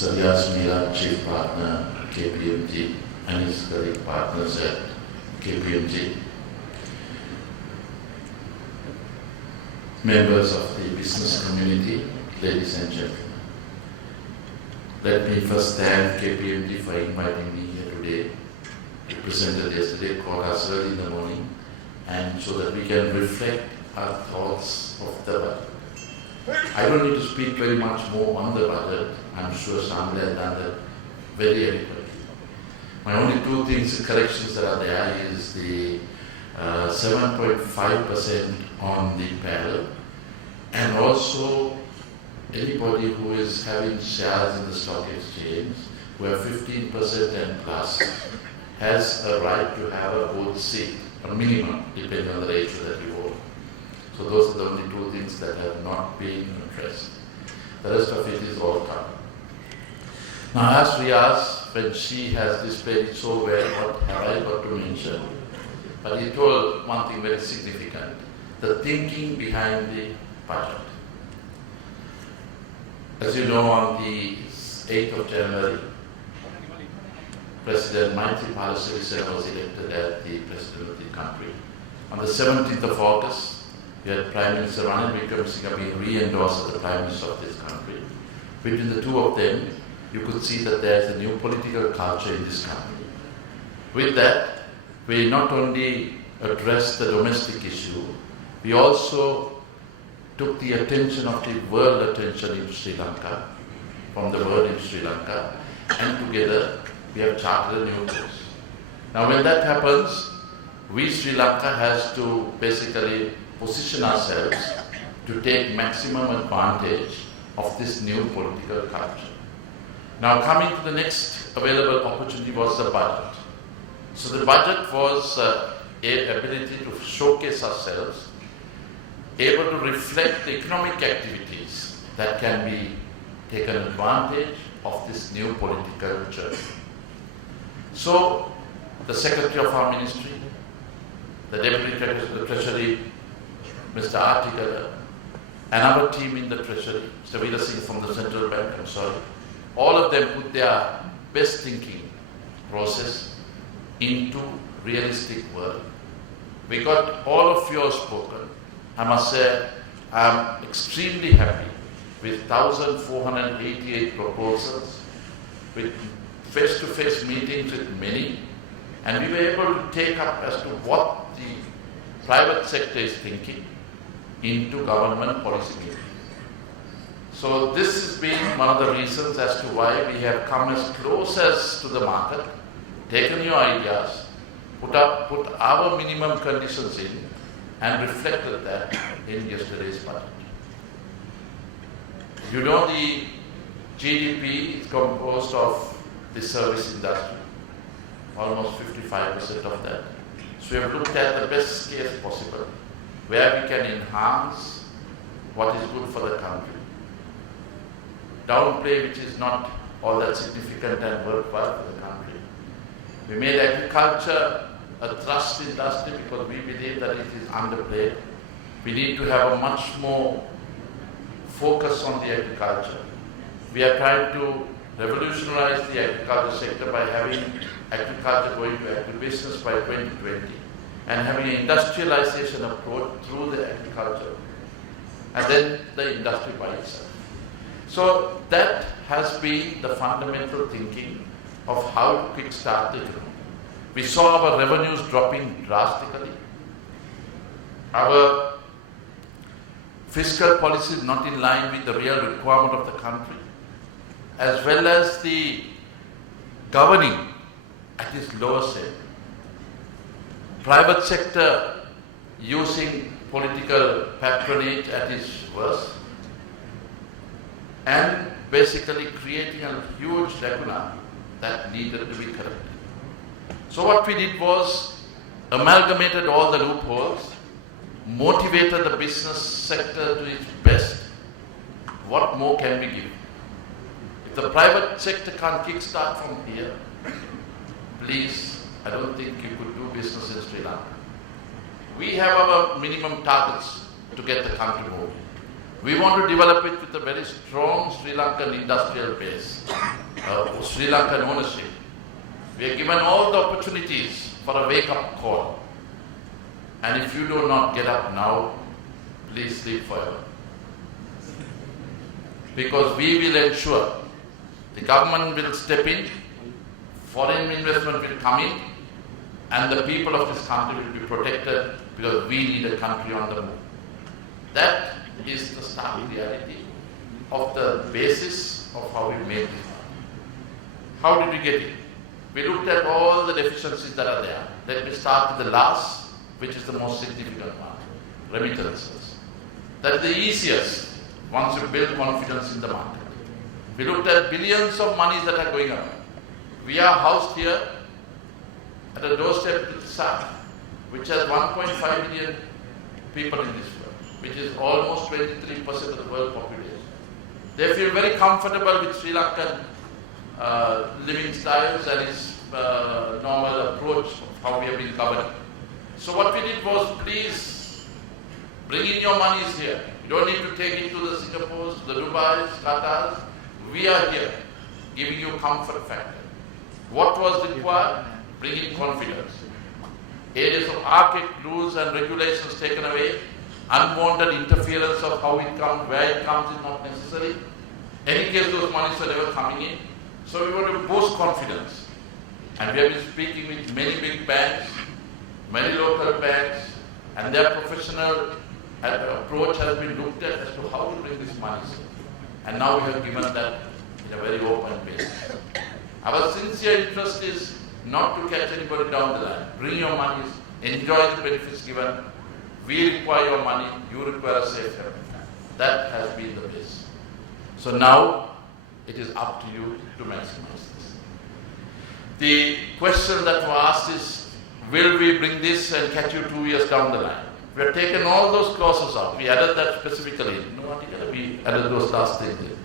Mr. Mira, Chief Partner at KPMG, and his colleague partners at KPMG, members of the business community, ladies and gentlemen. Let me first thank KPMG for inviting me here today. We presented yesterday, called us early in the morning, and so that we can reflect our thoughts of the budget. I don't need to speak very much more on the budget. I'm sure Shamila has done that very adequately. My only two things, corrections that are there is the 7.5% on the panel, and also anybody who is having shares in the stock exchange, where 15% and plus, has a right to have a vote seat, a minimum, depending on the ratio that you vote. So those are the only two things that have not been addressed. The rest of it is all covered. Now, as we asked, when she has displayed it so well, what have I got to mention? But he told one thing very significant, the thinking behind the budget. As you know, on the 8th of January, President Maithripala Sirisena was elected as the President of the country. On the 17th of August, we had Prime Minister Ranil Wickremesinghe being re-endorsed as the Prime Minister of this country. Between the two of them, you could see that there is a new political culture in this country. With that, we not only addressed the domestic issue, we also took the attention of the world attention in Sri Lanka, from the world in Sri Lanka, and together we have charted a new course. Now when that happens, we Sri Lanka has to basically position ourselves to take maximum advantage of this new political culture. Now coming to the next available opportunity was the budget. So the budget was an ability to showcase ourselves, able to reflect the economic activities that can be taken advantage of this new political journey. So the Secretary of our Ministry, the Deputy Secretary of the Treasury, Mr. Article, and our team in the Treasury, Mr. Veera Singh from the Central Bank, all of them put their best thinking process into realistic work. We got all of yours spoken. I must say, I'm extremely happy with 1,488 proposals, with face-to-face meetings with many, and we were able to take up as to what the private sector is thinking into government policy meetings. So this has been one of the reasons as to why we have come as close as to the market, taken your ideas, put our minimum conditions in, and reflected that in yesterday's budget. You know, the GDP is composed of the service industry, almost 55% of that. So we have looked at the best case possible, where we can enhance what is good for the country, downplay which is not all that significant and worthwhile for the country. We made agriculture a thrust industry because we believe that it is underplayed. We need to have a much more focus on the agriculture. We are trying to revolutionize the agriculture sector by having agriculture going to agribusiness by 2020 and having an industrialization approach through the agriculture and then the industry by itself. So that has been the fundamental thinking of how to kickstart the economy. We saw our revenues dropping drastically. Our fiscal policy is not in line with the real requirement of the country, as well as the governing at its lowest end. Private sector using political patronage at its worst, and basically creating a huge lacuna that needed to be corrected. So what we did was amalgamated all the loopholes, motivated the business sector to its best. What more can we give? If the private sector can't kickstart from here, please, I don't think you could do business in Sri Lanka. We have our minimum targets to get the country moving. We want to develop it with a very strong Sri Lankan industrial base, Sri Lankan ownership. We are given all the opportunities for a wake-up call. And if you do not get up now, please sleep forever. Because we will ensure the government will step in, foreign investment will come in, and the people of this country will be protected because we need a country on the move. That is the stark reality of the basis of how we made this. How did we get it? We looked at all the deficiencies that are there. Let me start with the last, which is the most significant one, remittances. That is the easiest once you build confidence in the market. We looked at billions of monies that are going around. We are housed here at a doorstep to the sun, which has 1.5 million people in this world, which is almost 23% of the world population. They feel very comfortable with Sri Lankan living styles and its normal approach of how we have been covered. So what we did was, please bring in your monies here. You don't need to take it to the Singapores, the Dubais, Qatars. We are here, giving you comfort factor. What was required? Bring in confidence. Areas of archaic rules and regulations taken away. Unwanted interference of how it comes, where it comes is not necessary. Any case, those monies are never coming in. So we want to boost confidence. And we have been speaking with many big banks, many local banks, and their professional approach has been looked at as to how to bring this money. And now we have given that in a very open basis. Our sincere interest is not to catch anybody down the line. Bring your monies, enjoy the benefits given. We require your money, you require a safe haven. That has been the base. So now it is up to you to maximize this. The question that was asked is, will we bring this and catch you 2 years down the line? We have taken all those clauses out. We added that specifically. We added those last things in,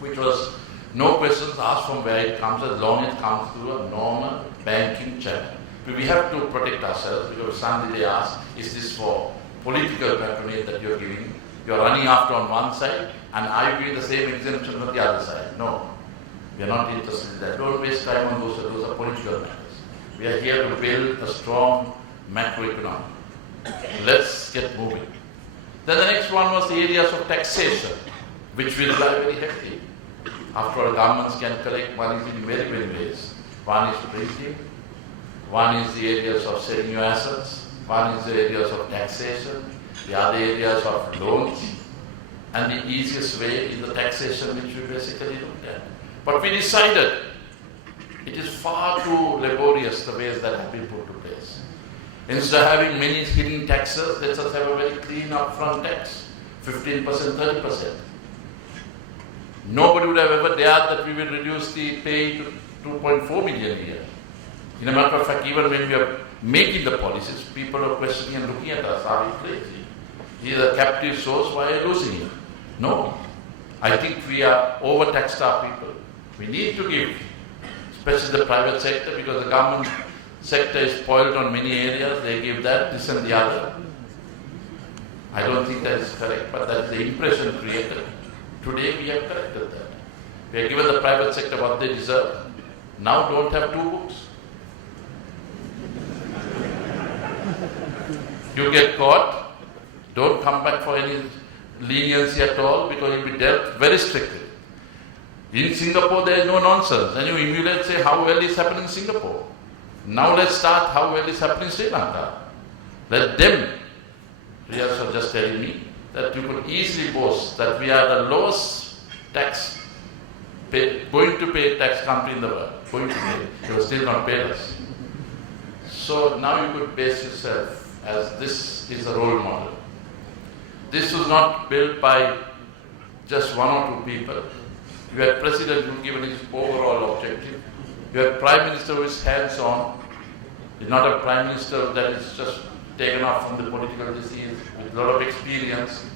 which was no questions asked from where it comes as long as it comes through a normal banking channel. We have to protect ourselves because suddenly they ask, is this for political patronage that you're giving? You're running after on one side and are you giving the same exemption on the other side? No, we are not interested in that. Don't waste time on those are political matters. We are here to build a strong macroeconomy. Let's get moving. Then the next one was the areas of taxation, which will lie very heavily. After all, governments can collect money in very many ways. One is printing, one is the areas of selling your assets, one is the areas of taxation, the other areas of loans, and the easiest way is the taxation which we basically looked at. But we decided it is far too laborious the ways that have been put to place. Instead of having many hidden taxes, let's just have a very clean upfront tax, 15%, 30%. Nobody would have ever dared that we will reduce the pay to 2.4 million a year. In a matter of fact, even when we are making the policies, people are questioning and looking at us, are we crazy? He is a captive source, why are you losing it? No. I think we are overtaxed our people. We need to give, especially the private sector, because the government sector is spoiled on many areas. They give that, this and the other. I don't think that is correct, but that is the impression created. Today we have corrected that. We have given the private sector what they deserve. Now don't have two books. You get caught, don't come back for any leniency at all because you'll be dealt very strictly. In Singapore there is no nonsense. And you emulate, say, how well is happening in Singapore. Now let's start how well is happening in Sri Lanka. Let them, Riyaz was just telling me, that you could easily boast that we are the lowest tax, going to pay tax country in the world. Going to pay. You have still not paid us. So now you could base yourself as this is a role model. This was not built by just one or two people. You had President who given his overall objective. You have Prime Minister who is hands-on. He's not a Prime Minister that is just taken off from the political disease with a lot of experience.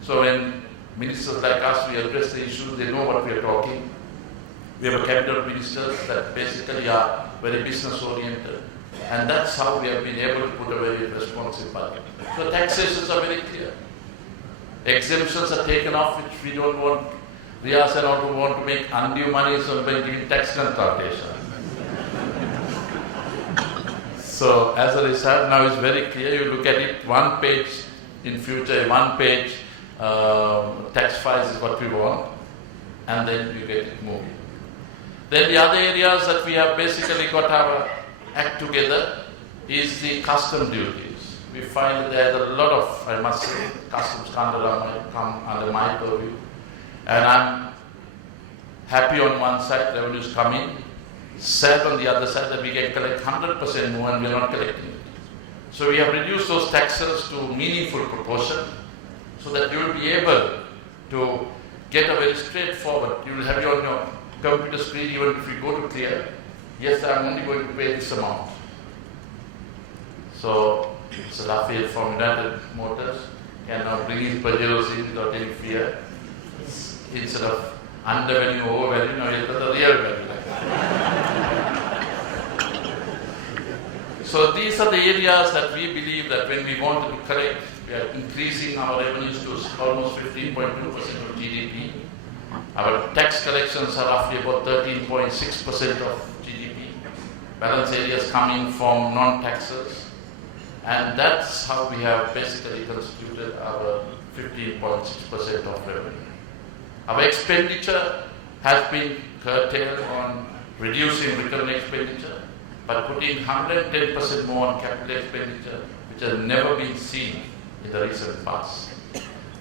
So when ministers like us, we address the issues, they know what we are talking. We have a cabinet ministers that basically are very business-oriented. And that's how we have been able to put a very responsive budget. So taxations are very clear. Exemptions are taken off, which we don't want. Riyas and all want to make undue money, so by giving tax consultation. So as a result, now it's very clear. You look at it, one page in future, one page tax files is what we want, and then you get it moving. Then the other areas that we have basically got our act together is the custom duties. We find that there's a lot of, I must say, customs come under my purview. And I'm happy on one side, revenues come in. Sad on the other side that we can collect 100% more and we're not collecting it. So we have reduced those taxes to meaningful proportion so that you will be able to get a very straightforward, you will have it on your computer screen even if you go to clear, yes, I'm only going to pay this amount. So it's a Raphael from United Motors can now bring his Pajeros in without any fear. Instead of undervalue, overvalue, now you've got the real value. So these are the areas that we believe that when we want to collect, we are increasing our revenues to almost 15.2% of GDP. Our tax collections are roughly about 13.6% of GDP. Balance areas coming from non-taxes. And that's how we have basically constituted our 15.6% of revenue. Our expenditure has been curtailed on reducing recurrent expenditure, but putting 110% more on capital expenditure, which has never been seen in the recent past.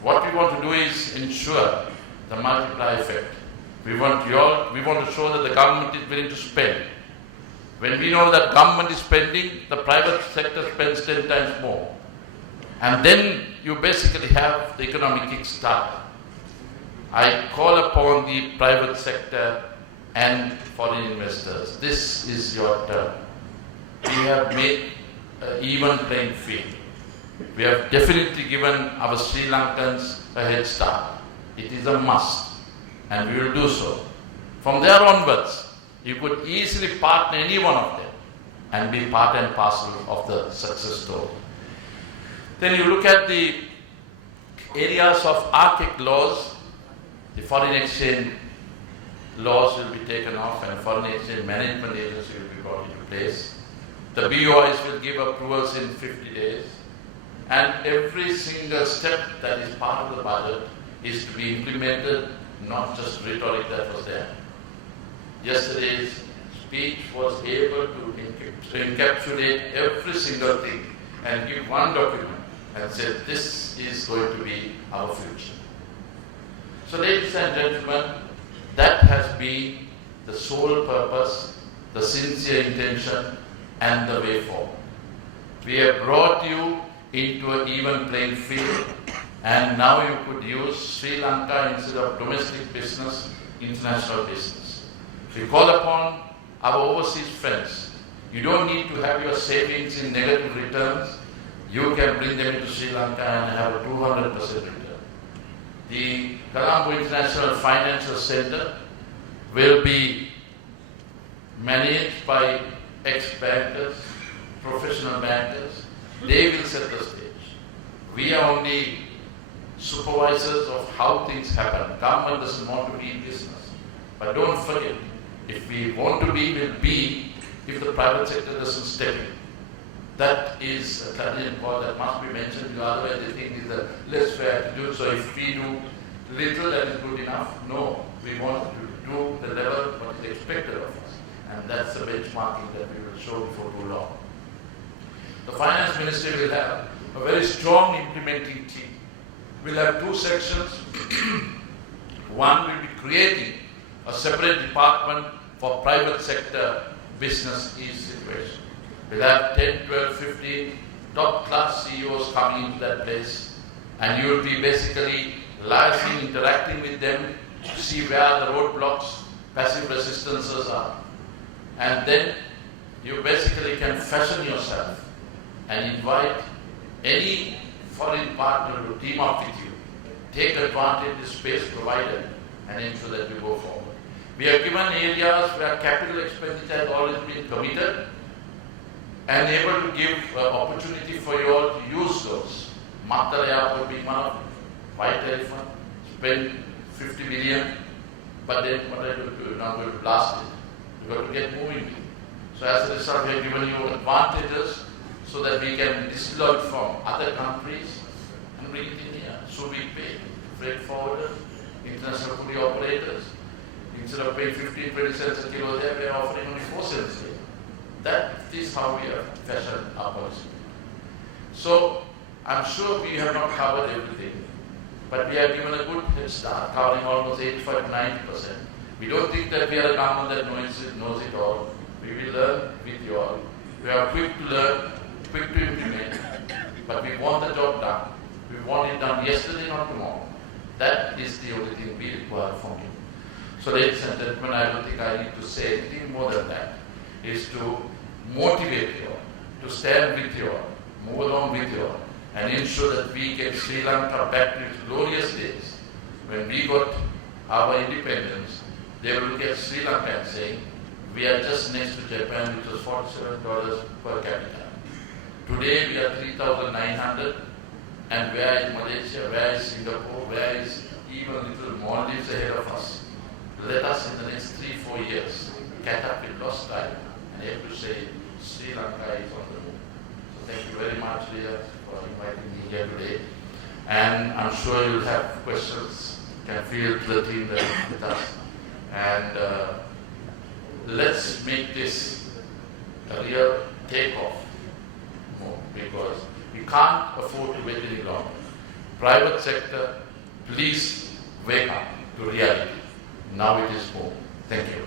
What we want to do is ensure the multiplier effect. We want to show that the government is willing to spend. When we know that government is spending, the private sector spends 10 times more. And then you basically have the economic kickstart. I call upon the private sector and foreign investors. This is your turn. We have made an even playing field. We have definitely given our Sri Lankans a head start. It is a must, and we will do so. From there onwards, you could easily partner any one of them and be part and parcel of the success story. Then you look at the areas of archaic laws. The foreign exchange laws will be taken off and foreign exchange management agency will be brought into place. The BOIs will give approvals in 50 days. And every single step that is part of the budget is to be implemented, not just rhetoric that was there. Yesterday's speech was able to encapsulate every single thing and give one document and say this is going to be our future. So ladies and gentlemen, that has been the sole purpose, the sincere intention and the way forward. We have brought you into an even playing field and now you could use Sri Lanka instead of domestic business, international business. We call upon our overseas friends. You don't need to have your savings in negative returns. You can bring them into Sri Lanka and have a 200% return. The Colombo International Financial Center will be managed by ex-bankers, professional bankers. They will set the stage. We are only supervisors of how things happen. Government doesn't want to be in business. But don't forget, if we want to be, we'll be if the private sector doesn't step in. That is a clarion call that must be mentioned. Otherwise, they think it's a less fair to do. So if we do little, that is good enough. No, we want to do the level what is expected of us. And that's the benchmarking that we will show before too long. The finance ministry will have a very strong implementing team. We'll have two sections. One will be creating a separate department for private sector business ease situation. We'll have 10, 12, 15 top class CEOs coming into that place, and you will be basically liaising, interacting with them to see where the roadblocks, passive resistances are. And then you basically can fashion yourself and invite any foreign partner to team up with you, take advantage of the space provided and ensure that you go forward. We have given areas where capital expenditure has always been committed and able to give opportunity for you all to use those. Matala Airport being one of them. Why telephone? Spend 50 million, but then what are you going to do? You're not going to blast it. You've got to get moving. So as a result, we have given you advantages so that we can distill out from other countries and bring it in here. So we pay freight forwarders, international courier operators. Instead of paying 15-20 cents a kilo there, we are offering only 4 cents here. That is how we have fashioned our policy. So I'm sure we have not covered everything, but we have given a good head start, covering almost 85 to 90%. We don't think that we are a government that knows it all. We will learn with you all. We are quick to learn, quick to implement, but we want the job done. We want it done yesterday, not tomorrow. That is the only thing we require from you. So ladies and gentlemen, I don't think I need to say anything more than that. Is to motivate you all, to stand with you all, move along with you all, and ensure that we get Sri Lanka back to its glorious days. When we got our independence, they will look at Sri Lanka and saying, we are just next to Japan, which was $47 per capita. Today we are 3,900, and where is Malaysia, where is Singapore, where is even little Maldives ahead of us? Let us in the next 3-4 years catch up with lost time and have to say Sri Lanka is on the move. So thank you very much, Leah, for inviting me here today. And I'm sure you'll have questions, can feel the team that is with us. And let's make this a real takeoff more, because we can't afford to wait any longer. Private sector, please wake up to reality. Now it is more. Thank you.